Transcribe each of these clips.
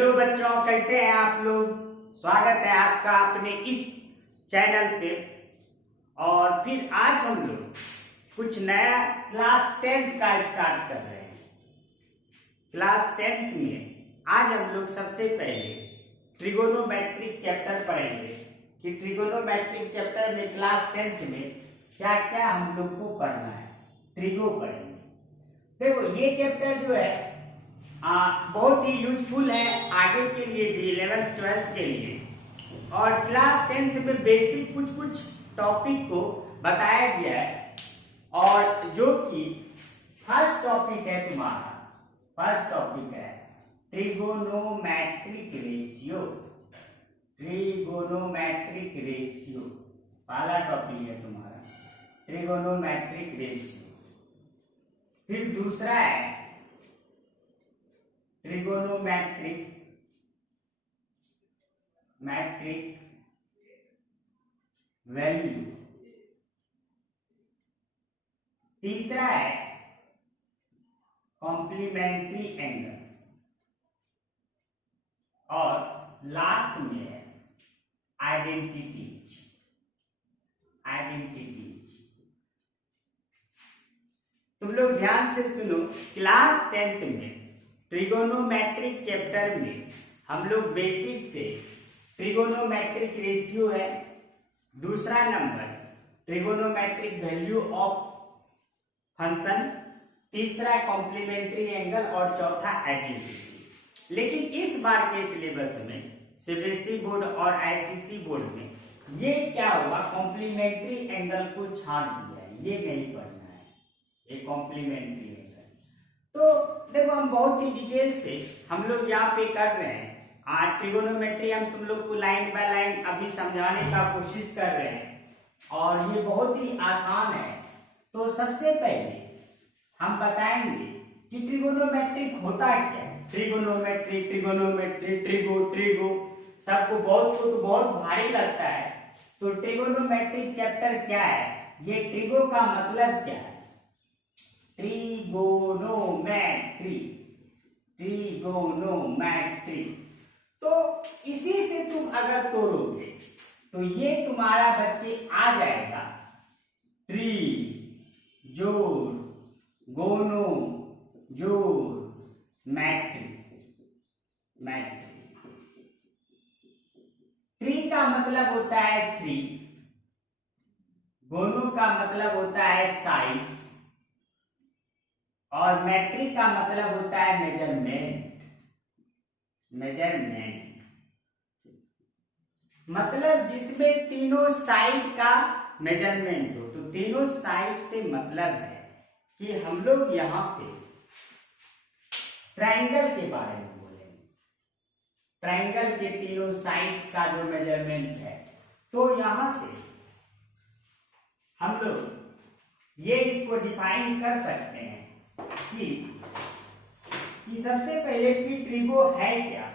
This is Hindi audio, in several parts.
हेलो बच्चों, कैसे हैं आप लोग। स्वागत है आपका अपने इस चैनल पे। और फिर आज हम लोग कुछ नया क्लास 10th का स्टार्ट कर रहे हैं। क्लास 10th में आज हम लोग सबसे पहले ट्रिगोनोमेट्रिक चैप्टर पढ़ेंगे कि ट्रिगोनोमेट्रिक चैप्टर में क्लास 10th में क्या क्या हम लोग को पढ़ना है। ट्रिगो पढ़ेंगे। देखो, ये चैप्टर जो है बहुत ही यूजफुल है आगे के लिए भी, 11th 12th के लिए। और क्लास 10th में बेसिक कुछ कुछ टॉपिक को बताया गया है। और जो कि फर्स्ट टॉपिक है तुम्हारा, फर्स्ट टॉपिक है ट्रिगोनोमेट्रिक रेशियो। ट्रिगोनोमेट्रिक रेशियो पहला टॉपिक है तुम्हारा, ट्रिगोनोमेट्रिक रेशियो। फिर दूसरा है ट्रिगोनोमेट्रिक वैल्यू। तीसरा है कॉम्प्लीमेंट्री एंगल्स। और लास्ट में है आइडेंटिटीज। तुम लोग ध्यान से सुनो। क्लास 10th में ट्रिगोनोमेट्रिक चैप्टर में हम लोग बेसिक से ट्रिगोनोमेट्रिक रेशियो है, दूसरा number trigonometric value of function, तीसरा कॉम्प्लीमेंट्री एंगल और चौथा आइडेंटिटी। लेकिन इस बार के सिलेबस में सीबीएसई बोर्ड और आईसीएसई बोर्ड में ये क्या हुआ, कॉम्प्लीमेंट्री एंगल को छाड़ दिया है। ये नहीं पढ़ना है, ये कॉम्प्लीमेंट्री एंगल। तो देखो, हम बहुत ही डिटेल से हम लोग यहाँ पे कर रहे हैं। ट्रिगोनोमेट्री हम तुम लोग को लाइन बाय लाइन अभी समझाने का कोशिश कर रहे हैं और ये बहुत ही आसान है। तो सबसे पहले हम बताएंगे कि ट्रिगोनोमेट्रिक होता क्या है। ट्रिगोनोमेट्री ट्रिगो सबको बहुत को तो बहुत भारी लगता है। तो ट्रिगोनोमेट्रिक चैप्टर क्या है, ये ट्रिगो का मतलब क्या है। ट्रिगोनोमेट्री तो इसी से तुम अगर तोड़ोगे तो ये तुम्हारा बच्चे आ जाएगा ट्री जोड़ गोनो जोड़ मैट्री। ट्री का मतलब होता है थ्री, गोनो का मतलब होता है साइड्स और मैट्रिक का मतलब होता है मेजरमेंट। मतलब जिसमें तीनों साइड का मेजरमेंट हो। तो तीनों साइड से मतलब है कि हम लोग यहाँ पे ट्रायंगल के बारे में बोलेंगे। ट्रायंगल के तीनों साइड्स का जो मेजरमेंट है, तो यहां से हम लोग ये इसको डिफाइन कर सकते हैं कि सबसे पहले कि ट्रिगो है क्या।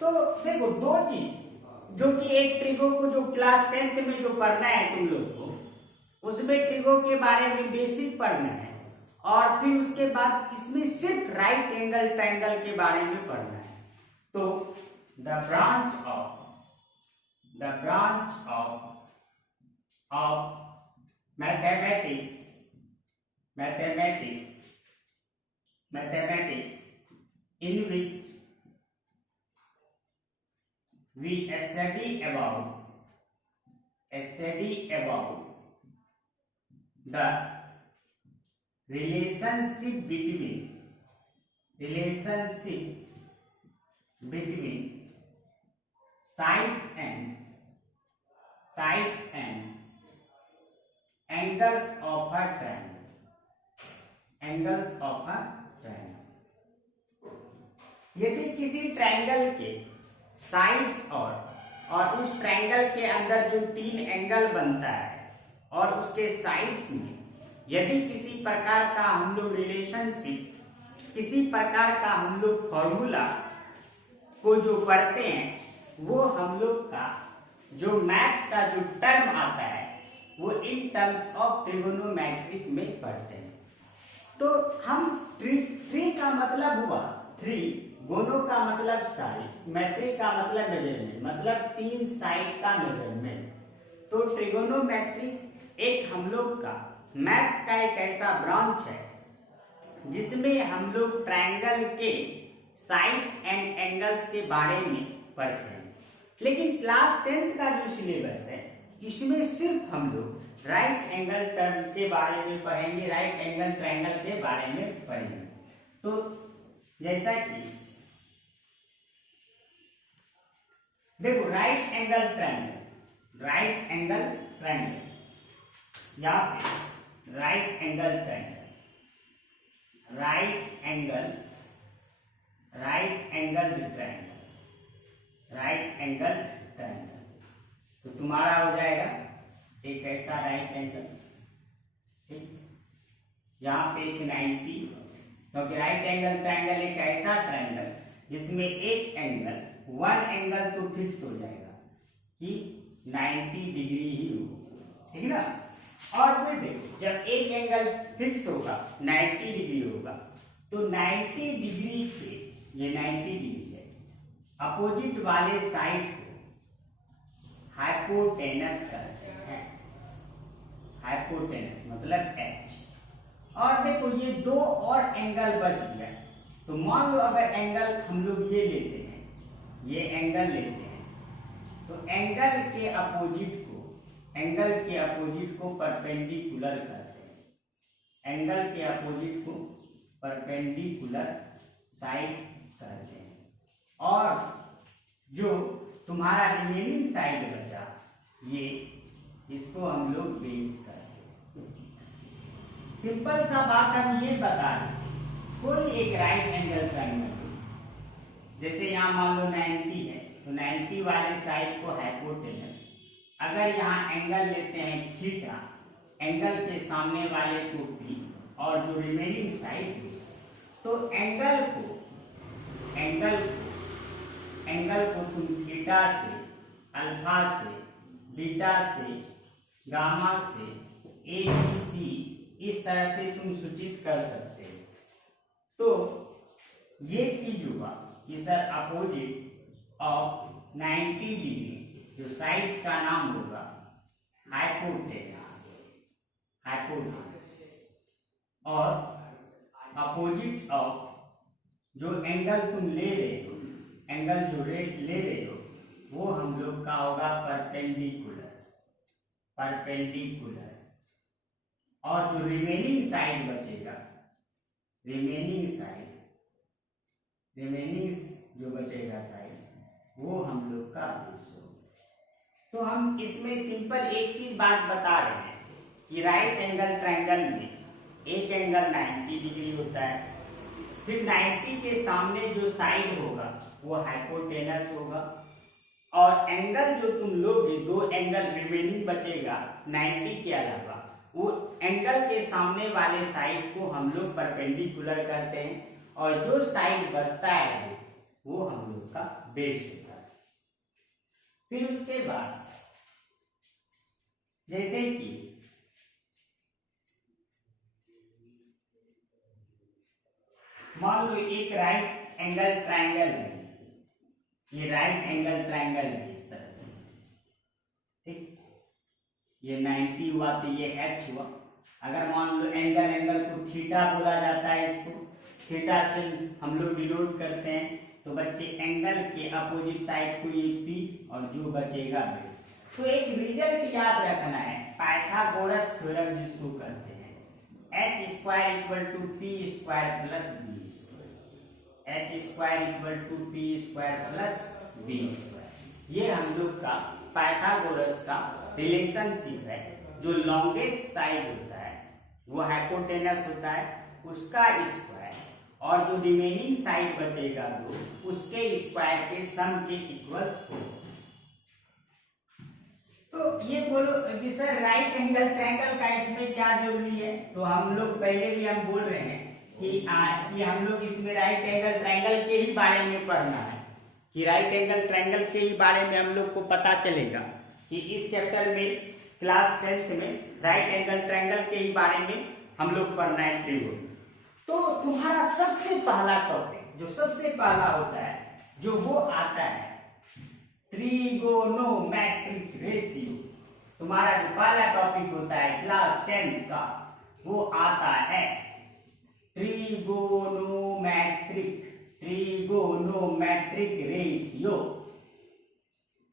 तो देखो, दो चीज जो कि एक ट्रिगो को जो क्लास 10th में जो पढ़ना है तुम लोग को, उसमें ट्रिगो के बारे में बेसिक पढ़ना है और फिर उसके बाद इसमें सिर्फ राइट एंगल ट्रायंगल के बारे में पढ़ना है। तो the branch of mathematics in which we study about the relationship between sides and angles of a triangle। यदि किसी ट्रायंगल के साइड्स और उस ट्रायंगल के अंदर जो तीन एंगल बनता है और उसके साइड्स में यदि किसी प्रकार का हम लोग रिलेशनशिप, किसी प्रकार का हम लोग फॉर्मूला को जो पढ़ते हैं, वो हम लोग का जो मैथ्स का जो टर्म आता है वो इन टर्म्स ऑफ ट्रिगोनोमेट्रिक में पढ़ते हैं। तो हम ट्री का मतलब हुआ थ्री, गोनो का मतलब साइड, मेट्रिक का मतलब मेजरमेंट, मतलब 3 साइड का मेजरमेंट। तो ट्रिगोनोमेट्रिक एक हम लोग का मैथ्स का एक ऐसा ब्रांच है जिसमें हम लोग ट्रायंगल के साइड्स एंड एंगल्स के बारे में पढ़ते हैं। लेकिन क्लास 10th का जो सिलेबस है इसमें सिर्फ हम लोग राइट एंगल टर्न के बारे में पढ़ेंगे, राइट एंगल ट्रायंगल के बारे में पढ़ेंगे। तो जैसा कि देखो right angle triangle, right angle triangle, यहाँ पे right angle triangle, right angle triangle, right angle triangle. तो तुम्हारा हो जाएगा एक ऐसा राइट एंगल, ठीक, यहाँ पे एक 90, क्योंकि राइट एंगल ट्रायंगल एक ऐसा ट्रायंगल जिसमें एक एंगल, वन एंगल तो फिक्स हो जाएगा कि 90 डिग्री ही हो, ठीक ना। और फिर देखो जब एक एंगल फिक्स होगा 90 डिग्री होगा तो 90 डिग्री के, ये 90 डिग्री है, अपोजिट वाले साइड को हाइपोटेनस कहते हैं, हाइपोटेनस मतलब H। और देखो ये दो और एंगल बच गया, तो मान लो अगर एंगल हम लोग ये लेते हैं, ये एंगल लेते हैं, तो एंगल के अपोजिट को परपेंडिकुलर करते हैं, एंगल के अपोजिट को परपेंडिकुलर साइड करते हैं, और जो तुम्हारा रिमेनिंग साइड बचा ये, इसको हम लोग बेस करते हैं। सिंपल सा बात हम ये बता रहे, कोई एक राइट एंगल ट्रायंगल, जैसे यहाँ मान लो 90 है तो 90 वाले साइड को हाइपोटेनस, अगर यहाँ एंगल लेते हैं थीटा, एंगल के सामने वाले को P और जो रिमेनिंग साइड बेस, तो एंगल को तुम थीटा से, अल्फा से, बीटा से, गामा से, ABC इस तरह से तुम सूचित कर सकते हो। तो ये चीज हुआ कि सर अपोजिट ऑफ 90 डिग्री, जो साइड्स का नाम होगा हाइपोटेनस, और अपोजिट ऑफ जो एंगल तुम ले रहे हो, एंगल जो ले रहे हो वो हम लोग का होगा परपेंडिकुलर, और जो रिमेनिंग साइड बचेगा, रिमेनिंग जो बचेगा साइड, वो हम लोग का बेस होगा। तो हम इसमें सिंपल एक चीज बात बता रहे हैं कि राइट एंगल ट्रायंगल में एक एंगल 90 डिग्री होता है, फिर 90 के सामने जो साइड होगा वो हाइपोटेनस होगा, और एंगल जो तुम लोगे, दो एंगल रिमेनिंग बचेगा 90 के अलावा, वो एंगल के सामने वाले साइड को हम लोग परपेंडिकुलर कहते हैं, और जो साइड बचता है वो हम लोग का बेस होता है। फिर उसके बाद जैसे कि मान लो एक राइट एंगल ट्रायंगल है, ये राइट एंगल ट्रायंगल है इस तरह से, ठीक, ये 90 हुआ तो ये H हुआ। अगर मान लो एंगल को थीटा बोला जाता है, इसको थीटा से हम लोग डिनोट करते हैं, तो बच्चे एंगल के अपोजिट साइड को ये P और जो बचेगा बेस। तो एक रिजल्ट याद रखना है, पाइथागोरस थ्योरम जिसको कहते हैं, H square equal to P square plus B square, H square equal to P square plus B square, ये हम लोग का पाइथागोरस का रिलेशनशिप है। जो लॉन्गेस्ट साइड होता है वो हाइपोटेनस होता है, उसका स्क्वायर, और जो रिमेनिंग साइड बचेगा तो उसके स्क्वायर के सम के इक्वल हो। तो ये बोलो कि सर राइट एंगल ट्रायंगल का इसमें क्या जरूरी है, तो हम लोग पहले भी हम बोल रहे हैं कि हम लोग इसमें राइट एंगल ट्रायंगल के ही बारे में पढ़ना है, कि राइट एंगल ट्रायंगल के ही बारे में हम लोग को पता चलेगा कि इस चैप्टर में क्लास 10th में राइट एंगल ट्रायंगल के ही बारे में हम लोग पढ़ना है, ट्रिगोन। तो तुम्हारा सबसे पहला टॉपिक जो सबसे पहला होता है जो वो आता है ट्रिगोनोमेट्रिक रेशियो। तुम्हारा जो पहला टॉपिक होता है क्लास 10 का वो आता है ट्रिगोनोमेट्रिक रेशियो।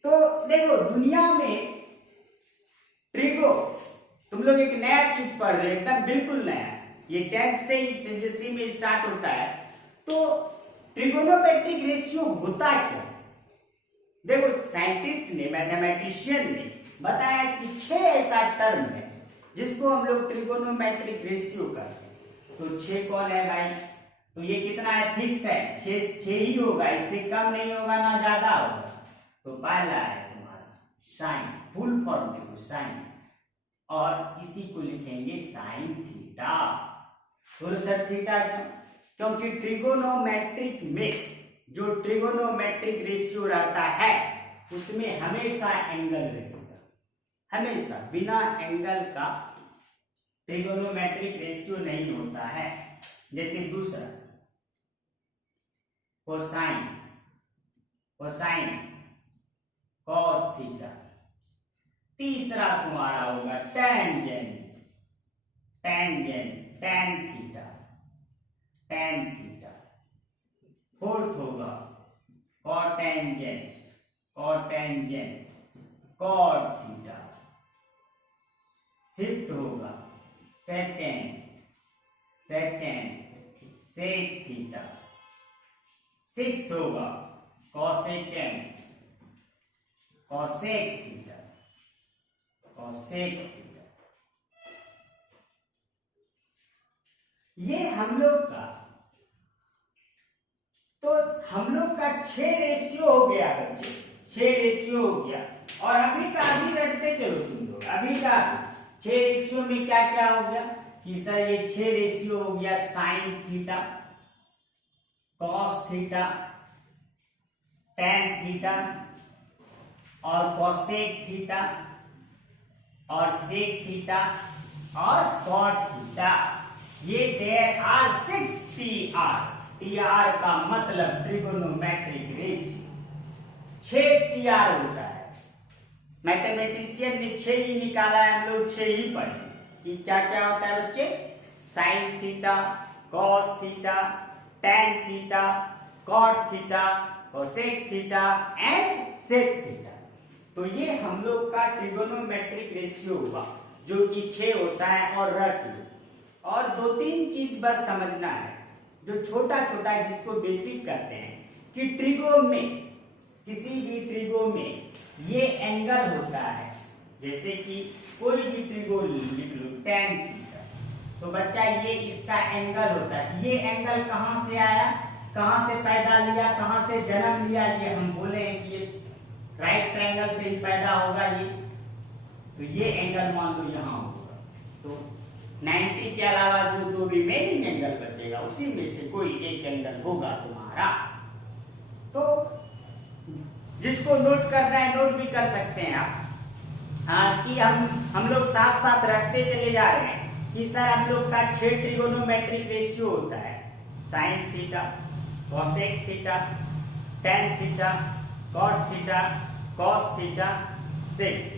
तो देखो दुनिया में ट्रिगो तुम लोग एक नया चीज पढ़ रहे हो, एकदम बिल्कुल नया। ये 10th से ही सीबीएसई में स्टार्ट होता है। तो ट्रिगोनोमेट्रिक रेशियो होता क्या? देखो साइंटिस्ट ने, मैथमेटिशियन ने बताया कि 6 ऐसा टर्म है जिसको हम लोग ट्रिगोनोमेट्रिक रेशियो करते हैं। तो 6 कौन है भाई? तो ये कितना है? फिक्स है, 6 ही होगा, इससे कम नहीं होगा ना ज्यादा होगा। तो पहला है तुम्हारा साइन, फुल फॉर्म देखो साइन, और इसी को लिखेंगे साइन थीटा। बोलो सर थीटा क्यों? क्योंकि ट्रिगोनोमेट्रिक में जो ट्रिगोनोमेट्रिक रेशियो रहता है उसमें हमेशा एंगल रहेगा, हमेशा। बिना एंगल का ट्रिगोनोमेट्रिक रेशियो नहीं होता है। जैसे दूसरा कोसाइन, कोसाइन कॉस थीटा। तीसरा तुम्हारा होगा tangent, tangent tan theta, tan theta. Fourth होगा cotangent, cotangent cot theta. Fifth होगा secant, secant sec theta. Six होगा cosecant, cosec theta, cosec theta. ये हम लोग का, तो हम लोग का 6 रेशियो हो गया बच्चे, 6 रेशियो हो गया। और अभी का अभी रटते चलो तुम लोग। अभी का 6 रेशियो में क्या क्या हो गया कि सर ये 6 रेशियो हो गया sign theta, cos theta, tan theta और कॉसेक थीटा और सेक थीटा और कॉट थीटा। ये देयर आर 6 TR। TR का मतलब ट्रिगोनोमेट्रिक रेशियो 6 TR होता है। मैथमेटिशियन ने 6 ही निकाला है, हम लोग 6 ही पढ़े कि क्या क्या होता है बच्चे। Sine theta, cos theta, tan theta, cot theta, cosec theta and sec theta. तो ये हम लोग का ट्रिगोनोमेट्रिक रेशियो हुआ जो कि 6 होता है। और रट लो। और 2-3 चीज बस समझना है जो छोटा छोटा है, जिसको बेसिक करते हैं कि ट्रिगो में, किसी भी ट्रिगो में ये एंगल होता है। जैसे कि कोई भी ट्रिगो लिख लो टेन थीटा, तो बच्चा ये इसका एंगल होता है। ये एंगल कहां से आया, कहां से पैदा लिया, कहां से जन्म लिया? ये हम बोले हैं कि ये राइट ट्रायंगल से ही पैदा होगा ये। तो ये एंगल मान लो यहां होगा। तो 90 के अलावा जो 2 रिमेनिंग एंगल बचेगा उसी में से कोई एक एंगल होगा तुम्हारा। तो जिसको नोट करना है नोट भी कर सकते हैं आप। कि हम लोग साथ साथ रखते चले जा रहे हैं कि सर हम लोग का 6 ट्रिगोनोमेट्रिक रेशियो होता है। Sine theta, cosec theta, tan theta, cot theta, cos theta, sec.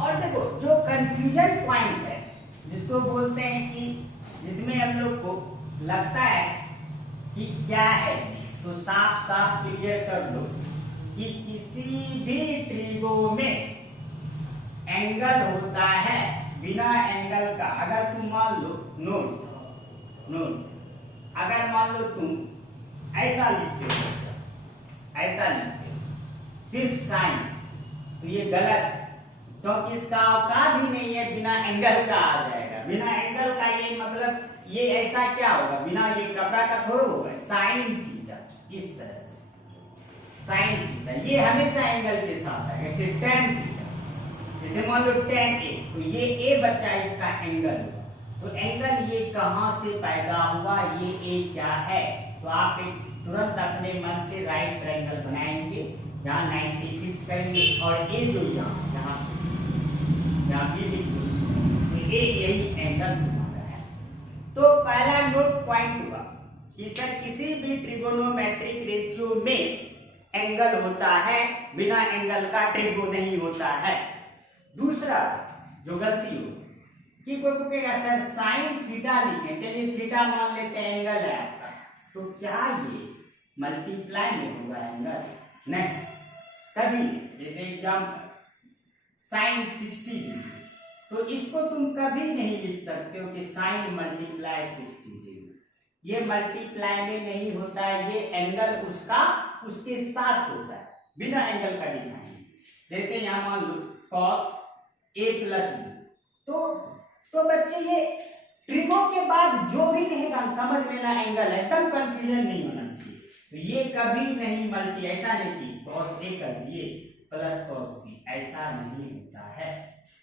और देखो जो कंफ्यूजन पॉइंट है जिसको बोलते हैं कि जिसमें हम लोग को लगता है कि क्या है, तो साफ साफ क्लियर कर लो कि किसी भी ट्रिगो में एंगल होता है बिना एंगल का। अगर तुम मान लो नोट, अगर मान लो तुम ऐसा लिखते हो, ऐसा लिखते हो सिर्फ साइन, तो ये गलत, क्योंकि इसका औकात ही नहीं है बिना एंगल का आ जाएगा। बिना एंगल का ये मतलब ये ऐसा क्या होगा, बिना ये कपड़ा का थोड़ा होगा। साइन थीटा इस तरह से, साइन थीटा ये हमेशा एंगल के साथ है। जैसे टेन थीटा, जैसे मान लो टेन ए, तो ये ए बच्चा इसका एंगल हुआ। तो एंगल ये कहां से पैदा हुआ, ये ए क्या है? तो आप एक तुरंत अपने मन से राइट ट्रायंगल बनाएंगे जहां 90 फिक्स करेंगे और ए जो यहाँ भी लिख दो, तो ए यही एंगल तुम्हारा है। तो पहला नोट पॉइंट हुआ कि सर किसी भी ट्रिगोनोमेट्रिक रेशियो में एंगल होता है, बिना एंगल का ट्रिगो नहीं होता है। दूसरा जो गलती हो कि कोई कहेगा सर साइन थीटा लिखे, चलिए थीटा मान लेते हैं एंगल है आपका, तो क्या ये मल्टीप्लाई में होगा एंगल? नहीं, कभी जैसे एग्जाम्पल साइन 60 डिग्री, तो इसको तुम कभी नहीं लिख सकते हो कि साइन मल्टीप्लाई 60 डिग्री, ये मल्टीप्लाई में नहीं होता है, ये एंगल उसका उसके साथ होता है, बिना एंगल का लिखना है। जैसे यहां मान लो cos a प्लस b, तो बच्चे ये ट्रिगो के बाद जो भी रहेगा समझ लेना एंगल है, तब कंफ्यूजन नहीं होना चाहिए। तो ये कभी नहीं मल्टी, ऐसा नहीं कि cos a कर दिए प्लस cos b, ऐसा नहीं होता है,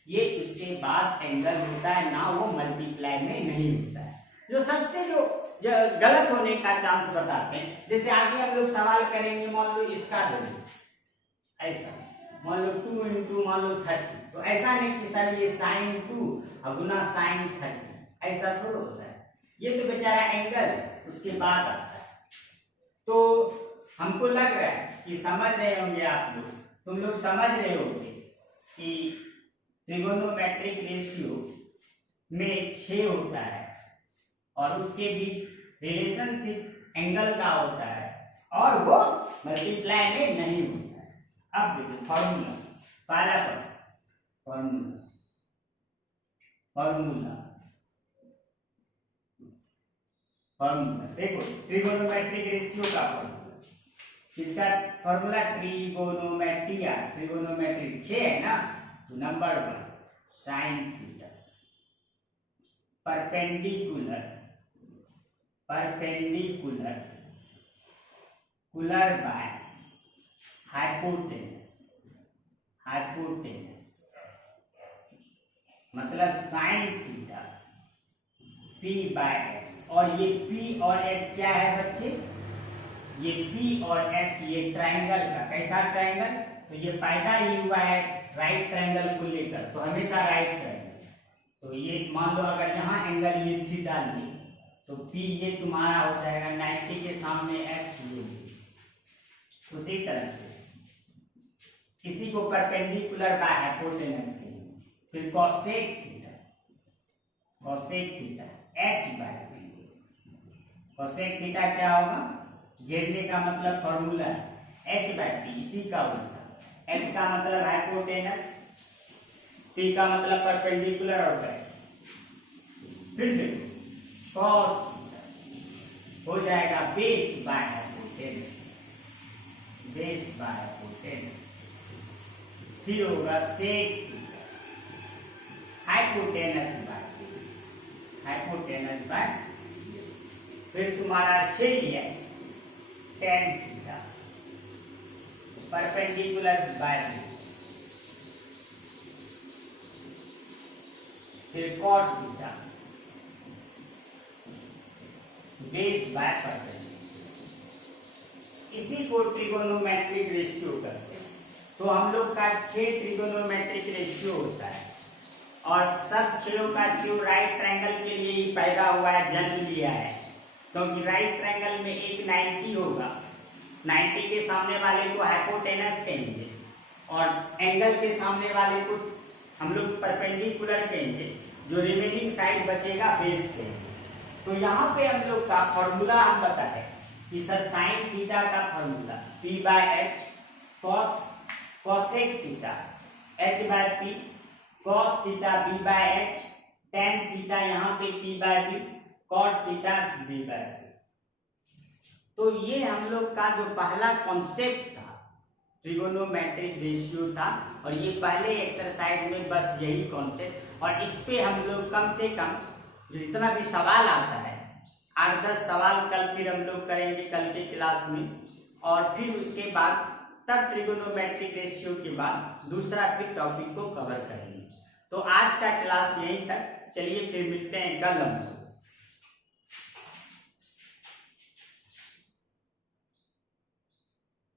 ये उसके बाद एंगल होता है ना, वो मल्टीप्लाई में नहीं होता है। जो सबसे जो गलत होने का चांस बताते हैं, जैसे आगे हम लोग सवाल करेंगे, मान लो इसका दे ऐसा, मान लो 2 इंटू मान लो 30, तो ऐसा नहीं कि सर ये साइन 2 और गुना साइन 30, ऐसा थोड़ा होता है, ये तो बेचारा एंगल उसके बाद आता है। तो हमको लग रहा है कि समझ रहे होंगे आप लोग, तुम लोग समझ रहे होंगे कि ट्रिगोनोमेट्रिक रेशियो में 6 होता है और उसके बीच रिलेशनशिप एंगल का होता है और वो मल्टीप्लाई में नहीं होता है। अब देखो फॉर्मूला, पहला फॉर्मूला देखो ट्रिगोनोमेट्रिक रेशियो का फॉर्मूला, इसका फॉर्मूला ट्रिगोनोमेट्रिक 6 है ना, तो number 1 sine theta perpendicular by hypotenuse, मतलब sine theta p by h, और ये p और h क्या है बच्चे, ये p और h ये ट्रायंगल का, कैसा ट्रायंगल, तो ये पैदा ही हुआ है राइट ट्रायंगल को लेकर, तो हमेशा राइट ट्रायंगल, तो ये मान लो अगर यहाँ एंगल ये थीटा लिए तो p ये तुम्हारा हो जाएगा 90 के सामने h ये। उसी तरह से किसी को परपेंडिकुलर बाय हाइपोटेनस कहेंगे, फिर cosec theta h by p, cosec theta क्या होगा, घेरने का मतलब फॉर्मूला h बाय p, इसी का उल्टा, h का मतलब हाइपोटेनस, p का मतलब परपेंडिकुलर और बैक, फिर देखो cos हो जाएगा बेस बाय हाइपोटेनस, फिर होगा सेक हाइपोटेनस बाय बेस, फिर तुम्हारा 6 लिया tan theta perpendicular by base, फिर cot theta base by perpendicular, इसी को ट्रिगोनोमेट्रिक रेशियो करते हैं। तो हम लोग का 6 ट्रिगोनोमेट्रिक रेशियो होता है और सब 6 का 6 राइट ट्रायंगल के लिए ही पैदा हुआ है, जन्म लिया है, क्योंकि राइट ट्रायंगल में एक 90 होगा, 90 के सामने वाले को हाइपोटेनस कहेंगे और एंगल के सामने वाले को हम लोग परपेंडिकुलर कहेंगे, जो रिमेनिंग साइड बचेगा बेस कहेंगे। तो यहाँ पे हम लोग का फॉर्मूला हम बताए कि सर साइन थीटा का formula p by h cosec theta h by p, cos theta b by h, tan theta यहाँ पे p by b, cot theta b by p। तो ये हम लोग का जो पहला कॉन्सेप्ट था ट्रिगोनोमेट्रिक रेशियो था, और ये पहले एक्सरसाइज में बस यही कॉन्सेप्ट, और इस पे हम लोग कम से कम जितना भी सवाल आता है 8-10 सवाल कल फिर हम लोग करेंगे कल के क्लास में, और फिर उसके बाद तब ट्रिगोनोमेट्रिक रेशियो के बाद दूसरा फिर टॉपिक को कवर करेंगे। तो आज का क्लास यहीं तक, चलिए फिर मिलते हैं कल हम।